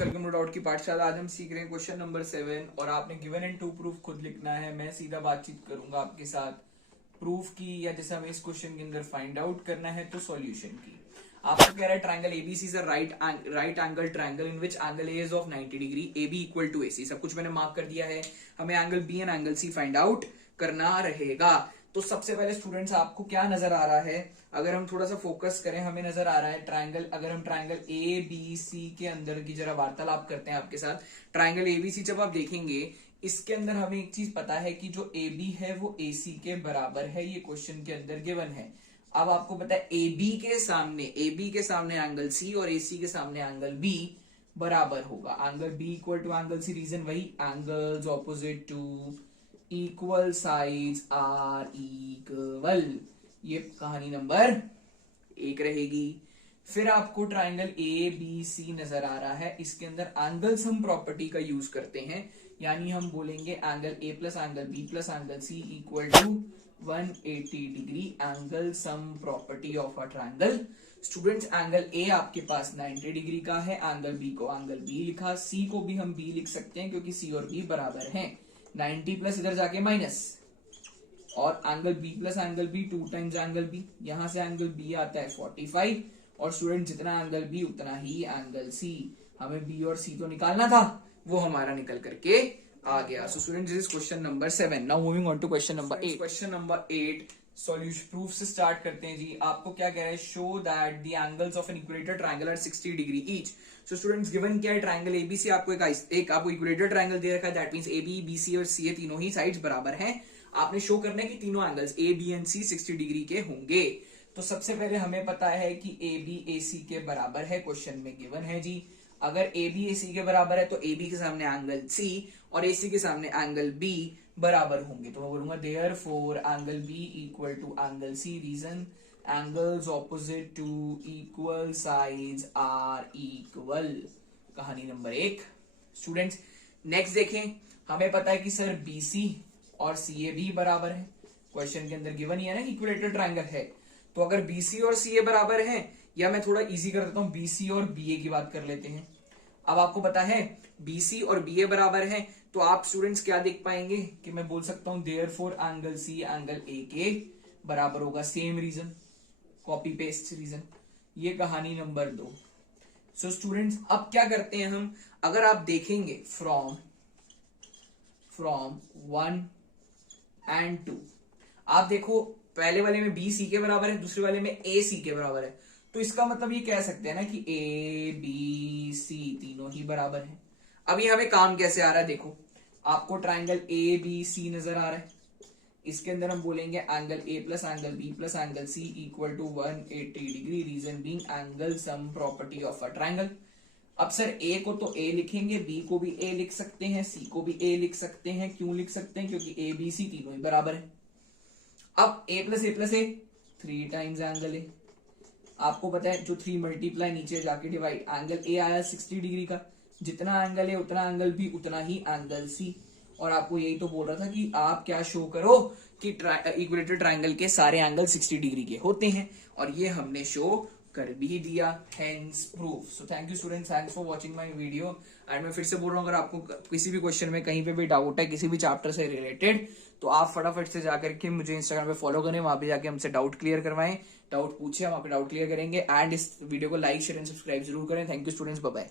Welcome to doubt की पाठशाला। आज हम सीख रहे हैं क्वेश्चन नंबर 7 और आपने गिवन एंड टू प्रूफ खुद लिखना है। मैं सीधा बातचीत करूंगा आपके साथ प्रूफ की, या जैसे हमें इस क्वेश्चन के अंदर फाइंड आउट करना है तो सॉल्यूशन की। आपको कह रहा है triangle ABC is a right angle triangle in which angle A is of 90 degree, A B equal to AC. सब कुछ मैंने मार्क कर दिया है। हमें angle B and angle C find out करना रहेगा। तो सबसे पहले स्टूडेंट्स आपको क्या नजर आ रहा है, अगर हम थोड़ा सा फोकस करें, हमें नजर आ रहा है ट्रायंगल, अगर हम ट्रायंगल ए बी सी के अंदर की जरा वार्तालाप करते हैं आपके साथ। ट्रायंगल ए बी सी जब आप देखेंगे, इसके अंदर हमें एक चीज पता है कि जो ए बी है वो ए सी के बराबर है। ये क्वेश्चन के अंदर गिवन है। अब आपको पता है ए बी के सामने एंगल सी और ए सी के सामने एंगल बी बराबर होगा। Angle B equal to angle C, reason वही, angles opposite to equal sides are equal. ये कहानी नंबर 1 रहेगी। फिर आपको ट्रायंगल ए बी सी नजर आ रहा है, इसके अंदर एंगल सम प्रॉपर्टी का यूज करते हैं, यानी हम बोलेंगे angle A plus angle B plus angle C equal to 180 degree, angle sum property of a triangle. Students, angle A आपके पास 90 डिग्री का है, एंगल बी को एंगल बी लिखा, सी को भी हम बी लिख सकते हैं क्योंकि सी और बी बराबर हैं। 90 प्लस इधर जाके माइनस, और angle B plus angle B 2 times angle B, यहां से एंगल बी आता है 45, और स्टूडेंट जितना एंगल बी उतना ही एंगल सी। हमें बी और सी तो निकालना था, वो हमारा निकल करके आ गया। So student, this is question number 7। Now moving on to question number 8। Question number 8 solution proof से स्टार्ट करते हैं जी। आपको क्या कह रहा है, show that the angles of an equilateral triangle are 60 degree each. So students, given क्या है, ट्रायंगल एबीसी आपको एक आपको इक्वेलेटर ट्रायंगल दे रखा है, that means A B C और सी तीनों ही साइड्स बराबर हैं। आपने शो करना है कि तीनों angles A B and C 60 degree के होंगे। तो सबसे पहले हमें पता है कि ए बी ए सी के बराबर है, क्वेश्चन में गिवन है जी। अगर ए बी ए सी के बराबर है तो ए बी के सामने एंगल सी और ए सी के सामने एंगल बी बराबर होंगे। तो मैं बोलूंगा therefore angle B equal to angle C, reason angles opposite to equal sides are equal. कहानी नंबर 1। स्टूडेंट्स, नेक्स्ट देखें, हमें पता है कि सर बीसी और सीए भी बराबर है। क्वेश्चन के अंदर गिवन ही है ना कि इक्विलेटरल ट्रायंगल है। तो अगर बीसी और सीए बराबर है, या मैं थोड़ा इजी कर देता हूं, बीसी और बीए की बात कर लेते हैं। अब आपको पता है बीसी और बीए बराबर है, तो आप स्टूडेंट्स क्या देख पाएंगे कि मैं बोल सकता हूं therefore angle C angle A के बराबर होगा। Same reason, copy paste reason. ये कहानी नंबर 2। सो स्टूडेंट्स, अब क्या करते हैं हम, अगर आप देखेंगे फ्रॉम 1 एंड 2, आप देखो पहले वाले में बी सी के बराबर है, दूसरे वाले में ए सी के बराबर है। तो इसका मतलब ये कह सकते हैं ना कि ए बी सी तीनों ही बराबर हैं। अभी हमें काम कैसे आ रहा है, देखो आपको ट्रायंगल ए बी सी नजर आ रहा है, इसके अंदर हम बोलेंगे angle A plus angle B plus angle C equal to 180 degree, reason being angle sum property of a triangle. अब सर ए को तो ए लिखेंगे, बी को भी ए लिख सकते हैं, सी को भी ए लिख सकते हैं। क्यों लिख सकते हैं, क्योंकि ए बी सी तीनों ही बराबर है। अब A plus A 3 times angle A. आपको पता है जो 3 मल्टीप्लाई नीचे जाके डिवाइड, एंगल ए आया 60 डिग्री का, जितना एंगल ए उतना एंगल बी उतना ही एंगल सी। और आपको यही तो बोल रहा था कि आप क्या शो करो कि इक्विलेटरल ट्रायंगल के सारे एंगल 60 डिग्री के होते हैं, और ये हमने शो कर भी दिया, hence proof. So thank you students, thanks for watching my video. And मैं फिर से बोल रहा हूँ, अगर आपको किसी भी क्वेश्चन में कहीं पे भी डाउट है किसी भी चैप्टर से रिलेटेड, तो आप फटाफट से जाकर के मुझे इंस्टाग्राम पे फॉलो करें, वहां पे जाके हमसे डाउट क्लियर करवाएं, डाउट पूछे, हम आपके डाउट क्लियर करेंगे। एंड इस वीडियो को लाइक शेयर एंड सब्सक्राइब जरूर करें। Thank you students, bye bye.